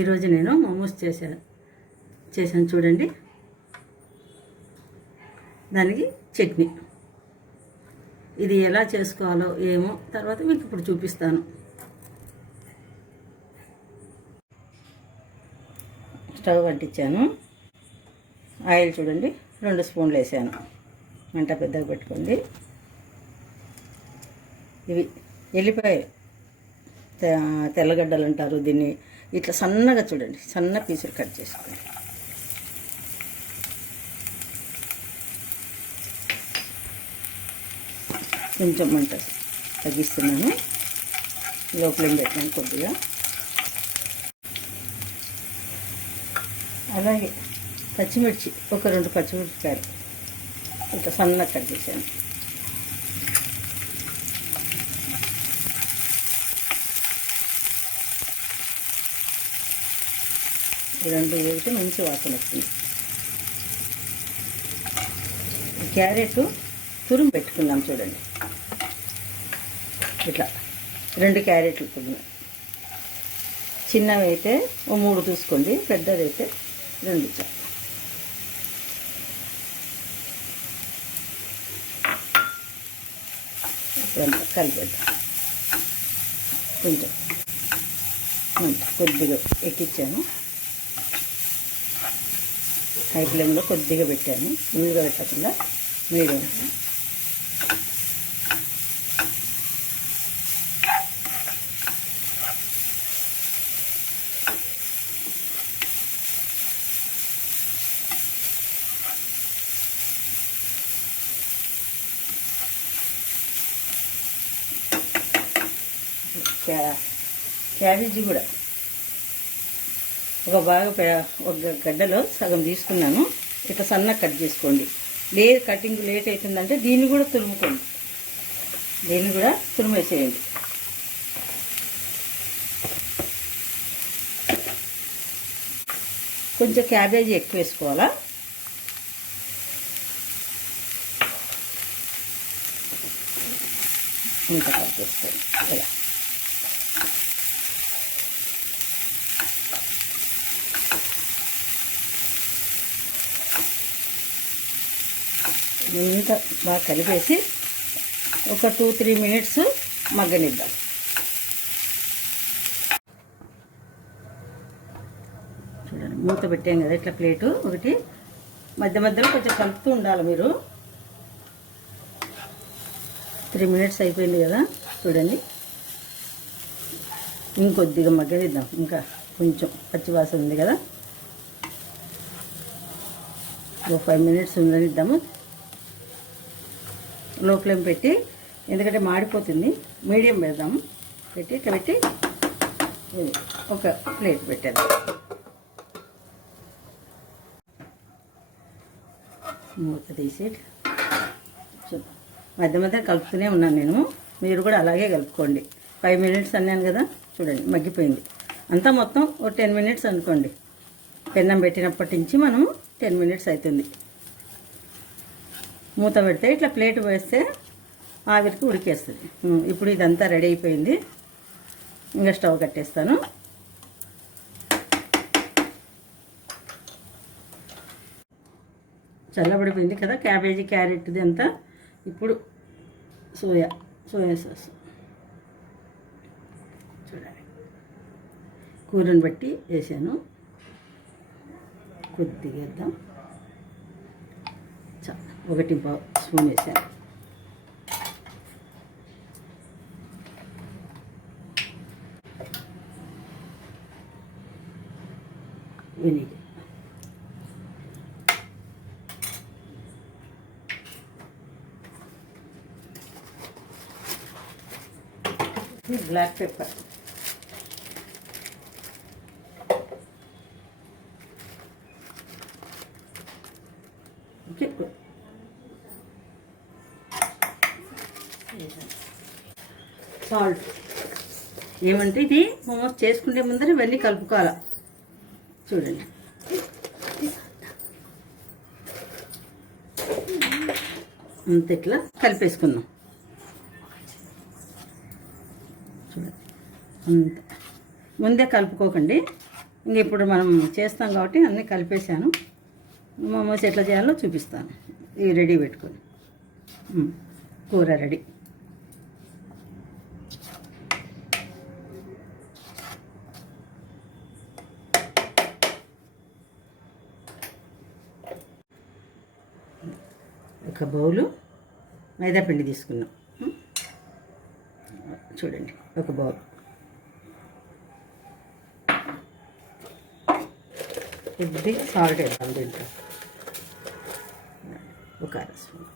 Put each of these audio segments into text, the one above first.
ఈరోజు నేను మోమోస్ చేశాను చూడండి. దానికి చట్నీ ఇది ఎలా చేసుకోవాలో ఏమో తర్వాత మీకు ఇప్పుడు చూపిస్తాను. స్టవ్ అంటించాను. ఆయిల్ చూడండి 2 స్పూన్లు వేసాను. మంట పెద్దగా పెట్టుకోండి. ఇవి ఎల్లిపాయలు, తెల్లగడ్డలు అంటారు దీన్ని. ఇట్లా సన్నగా చూడండి, సన్న పీసులు కట్ చేసుకోండి. కొంచెం మంట తగ్గిస్తున్నాను. లోపల పెట్టాను కొద్దిగా. అలాగే పచ్చిమిర్చి ఒక 2 పచ్చిమిరపకాయలు ఇట్లా సన్నగా కట్ చేశాను. రెండు వేగితే మంచి వాసన వస్తుంది. క్యారెట్ తురుము పెట్టుకున్నాం చూడండి. ఇట్లా 2 క్యారెట్లు తురుము. చిన్నవి అయితే 3 చూసుకోండి, పెద్దది అయితే 2 చాలు. ఇప్పుడంతా కలిపేద్దాం. కొంచెం కొద్దిగా ఎక్కించాను. హై ఫ్లేమ్లో కొద్దిగా పెట్టాను, ఫుల్గా పెట్టకుండా మీడియం. క్యాబేజీ కూడా ఒక గడ్డలో సగం తీసుకున్నాను. ఇట్లా సన్నగా కట్ చేసుకోండి. కటింగ్ లేట్ అవుతుందంటే దీన్ని కూడా తురుముకోండి. దీన్ని కూడా తురిమేసేయండి. కొంచెం క్యాబేజీ ఎక్కువ వేసుకోవాలా. ఇంత కట్ చేసుకోండి. ఇలా ఇంత బాగా కలిపేసి ఒక 2-3 మినిట్స్ మగ్గనిద్దాం. చూడండి, మూత పెట్టాం కదా ఇట్లా ప్లేటు ఒకటి. మధ్య మధ్యలో కొంచెం కలుపుతూ ఉండాలి మీరు. 3 మినిట్స్ అయిపోయింది కదా చూడండి. ఇంకొద్దిగా మగ్గనిద్దాం. ఇంకా కొంచెం పచ్చివాసన ఉంది కదా, 5 మినిట్స్ ఉండనిద్దాము. లో ఫ్లేమ్ పెట్టి, ఎందుకంటే మాడిపోతుంది. మీడియం పెడదాము. పెట్టి ఇట్లా పెట్టి ఒక ప్లేట్ పెట్టేద్దాం. మూత తీసి మధ్య మధ్య కలుపుతూనే ఉన్నాను నేను. మీరు కూడా అలాగే కలుపుకోండి. 5 మినిట్స్ అన్నాను కదా చూడండి, మగ్గిపోయింది. అంతా మొత్తం ఒక 10 మినిట్స్ అనుకోండి. పెన్నం పెట్టినప్పటి నుంచి మనము 10 మినిట్స్ అవుతుంది. మూత పెడితే ఇట్లా ప్లేట్ వేస్తే ఆవిరికి ఉడికేస్తుంది. ఇప్పుడు ఇదంతా రెడీ అయిపోయింది. ఇంకా స్టవ్ కట్టేస్తాను. చల్లబడిపోయింది కదా క్యాబేజీ క్యారెట్ది అంతా. ఇప్పుడు సోయా సాస్ చూడండి, కూరని బట్టి వేసాను. కొద్దిగా వేద్దాం. 1 స్పూన్ వేసాను. Vinegar, black pepper, okay, salt. ఏమంటే ఇది మోమోస్ చేసుకునే ముందర ఇవన్నీ కలుపుకోవాలి చూడండి. అంత ఇట్లా కలిపేసుకుందాం. చూడండి, అంత ముందే కలుపుకోకండి, ఇంక ఇప్పుడు మనం చేస్తాం కాబట్టి అన్నీ కలిపేసాను. మోమోస్ ఎట్లా చేయాలో చూపిస్తాను. ఇవి రెడీ పెట్టుకొని కూర రెడీ. ఒక బౌలు మైదాపిండి తీసుకున్నాం. చూడండి, ఒక బౌల్. కొద్దిగా సాల్ట్ వేద్దాం దీంట్లో, ఒక అర స్పూన్.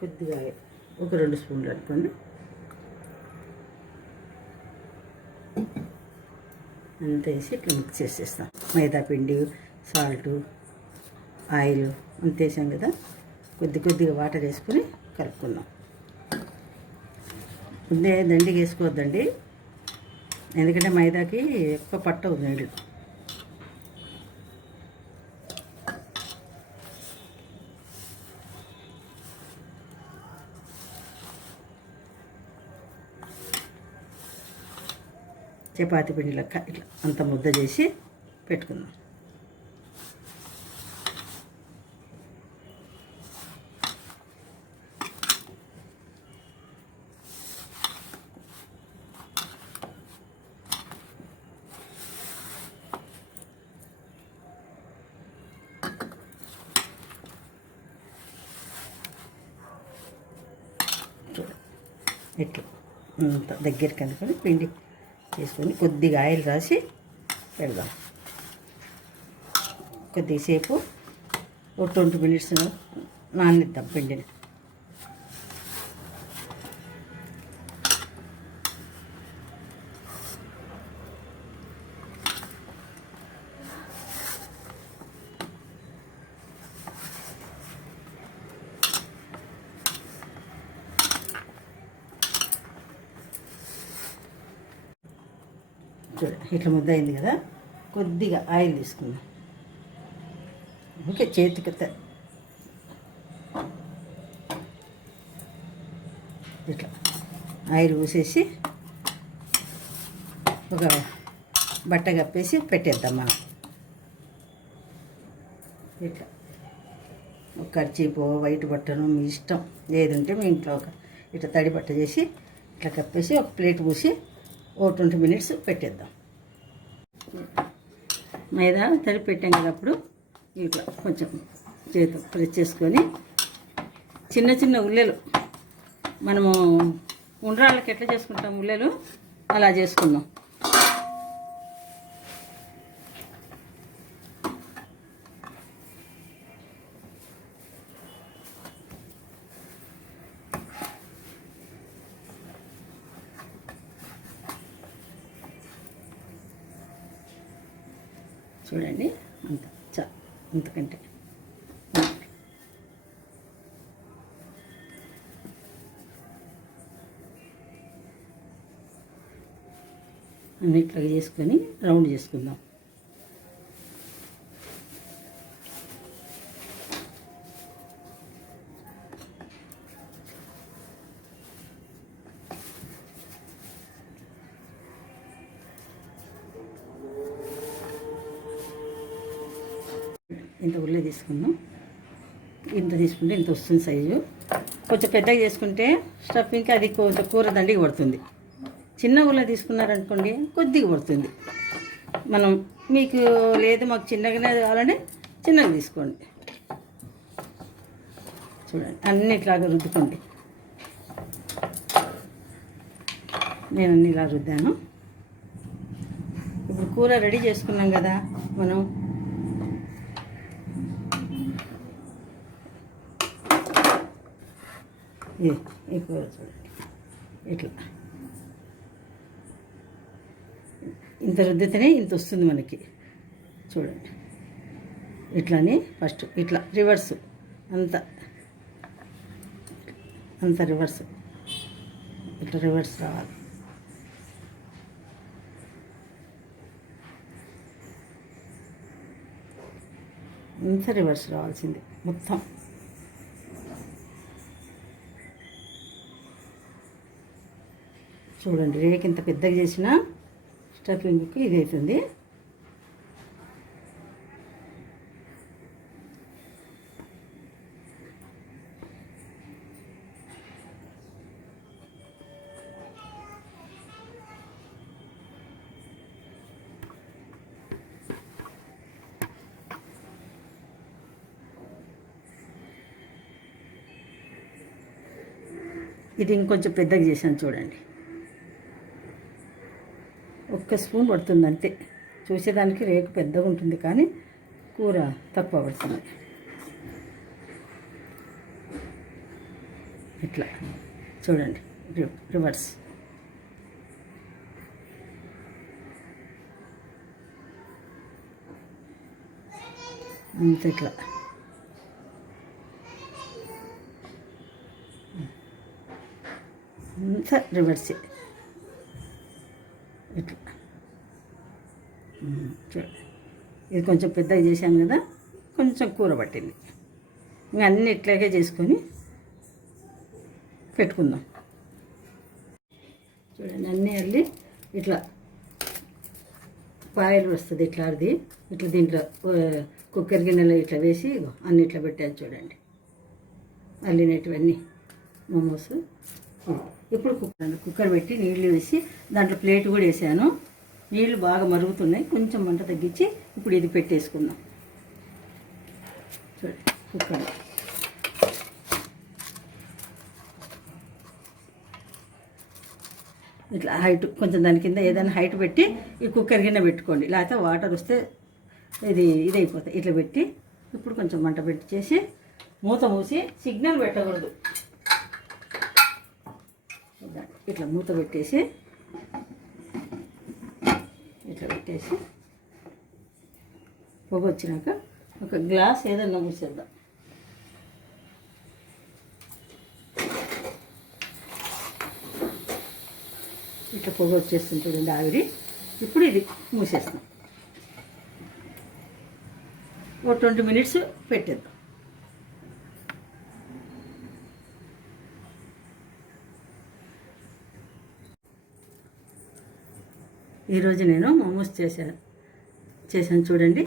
కొద్దిగా ఒక 2 స్పూన్లు అనుకోండి. అంత వేసి ఇట్లా మిక్స్ చేసేస్తాం. మైదాపిండి, సాల్టు, ఆయిల్ అంత వేసాం కదా, కొద్దిగా వాటర్ వేసుకొని కలుపుకుందాం. ముందే దండిగా వేసుకోవద్దండి, ఎందుకంటే మైదాకి ఎక్కువ పట్టవు నీళ్ళు. చపాతీ పిండి లెక్క ఇట్లా అంత ముద్ద చేసి పెట్టుకుందాం. ఇట్లా అంత దగ్గరికి అనుకొని పిండి చేసుకొని కొద్దిగా ఆయిల్ రాసి పెడదాం. కొద్దిసేపు ఒక 20 మినిట్స్ నానిద్దాం పిండిని. ఇట్లా ముద్ద అయింది కదా, కొద్దిగా ఆయిల్ తీసుకుందాం. ఓకే, చేతికి ఇట్లా ఆయిల్ పూసేసి ఒక బట్ట కప్పేసి పెట్టేద్దాం మనం. ఇట్లా ఒక కర్చీపో వైట్ బట్టను మీ ఇష్టం ఏది ఉంటే మీ ఇంట్లో ఒక ఇట్లా తడి బట్ట చేసి ఇట్లా కప్పేసి ఒక ప్లేట్ పూసి ఓ 20 మినిట్స్ పెట్టేద్దాం. మైదా తడిపి పెట్టాం కదా, అప్పుడు ఇట్లా కొంచెం చేతి ప్రెస్ చేసుకొని చిన్న చిన్న ఉల్లెలు, మనము ఉండ్రాళ్ళకి ఎట్లా చేసుకుంటాం ఉల్లెలు అలా చేసుకుందాం. చూడండి, అంత అంతకంటే అన్నిట్లాగా చేసుకొని రౌండ్ చేసుకుందాం. ఇంత ఉల్లి తీసుకుందాం. ఇంత తీసుకుంటే ఇంత వస్తుంది సైజు. కొంచెం పెద్దగా చేసుకుంటే స్టఫింగ్కి అది కొంచెం కూర దండిగా పడుతుంది. చిన్న ఉల్ల తీసుకున్నారనుకోండి కొద్దిగా పడుతుంది. మనం మీకు లేదు మాకు చిన్నగానే కావాలంటే చిన్నగా తీసుకోండి. చూడండి, అన్నిట్లాగా రుద్దుకోండి. నేను అన్ని ఇలా రుద్దాను. ఇప్పుడు కూర రెడీ చేసుకున్నాం కదా మనం. ఈ కూర చూడండి, ఇట్లా ఇంత రుద్దితేనే ఇంత వస్తుంది మనకి. చూడండి, ఇట్లాని ఫస్ట్ ఇట్లా రివర్స్ అంత రివర్స్, ఇట్లా రివర్స్ రావాలి. అంత రివర్స్ రావాల్సింది మొత్తం. చూడండి, రేక్ ఇంత పెద్దగా చేసిన స్టఫింగ్కి ఇది అవుతుంది. ఇది ఇంకొంచెం పెద్దగా చేశాను చూడండి. ఒక్క స్పూన్ పడుతుంది అంతే. చూసేదానికి రేకు పెద్దగా ఉంటుంది కానీ కూర తక్కువ పడుతుంది. ఇట్లా చూడండి, రివర్స్. అంత ఇట్లా అంతా రివర్స్ ఇట్లా. చూడండి, ఇది కొంచెం పెద్దగా చేశాను కదా, కొంచెం కూర పట్టింది. ఇంకా అన్నీ ఇట్లాగే చేసుకొని పెట్టుకుందాం. చూడండి, అన్నీ అల్లి ఇట్లా పాయలు వస్తుంది ఇట్లా. అది ఇట్లా దీంట్లో కుక్కర్ గిన్నెలో ఇట్లా వేసి అన్నీ ఇట్లా పెట్టాను చూడండి, అల్లినటువన్నీ మోమోస్. ఇప్పుడు కుక్కర్ పెట్టి నీళ్ళు వేసి దాంట్లో ప్లేట్ కూడా వేసాను. నీళ్ళు బాగా మరుగుతున్నాయి, కొంచెం మంట తగ్గించి ఇప్పుడు ఇది పెట్టేసుకుందాం. చూడండి, కుక్కర్ ఇట్లా హైట్ కొంచెం దాని కింద ఏదైనా హైట్ పెట్టి ఈ కుక్కర్ కింద పెట్టుకోండి, లేకపోతే వాటర్ వస్తే ఇది అయిపోతాయి. ఇట్లా పెట్టి ఇప్పుడు కొంచెం మంట పెట్టి చేసి మూత మూసి, సిగ్నల్ పెట్టకూడదు, ఇట్లా మూత పెట్టేసి ఇట్లా పెట్టేసి పొగ వచ్చినాక ఒక గ్లాస్ ఏదన్నా మూసేద్దాం. ఇట్లా పొగ వచ్చేస్తుంది చూడండి, ఆవిరి. ఇప్పుడు ఇది మూసేస్తాం, ఒక 20 మినిట్స్ పెట్టేద్దాం. ఈరోజు నేను మోమోస్ చేశాను చూడండి.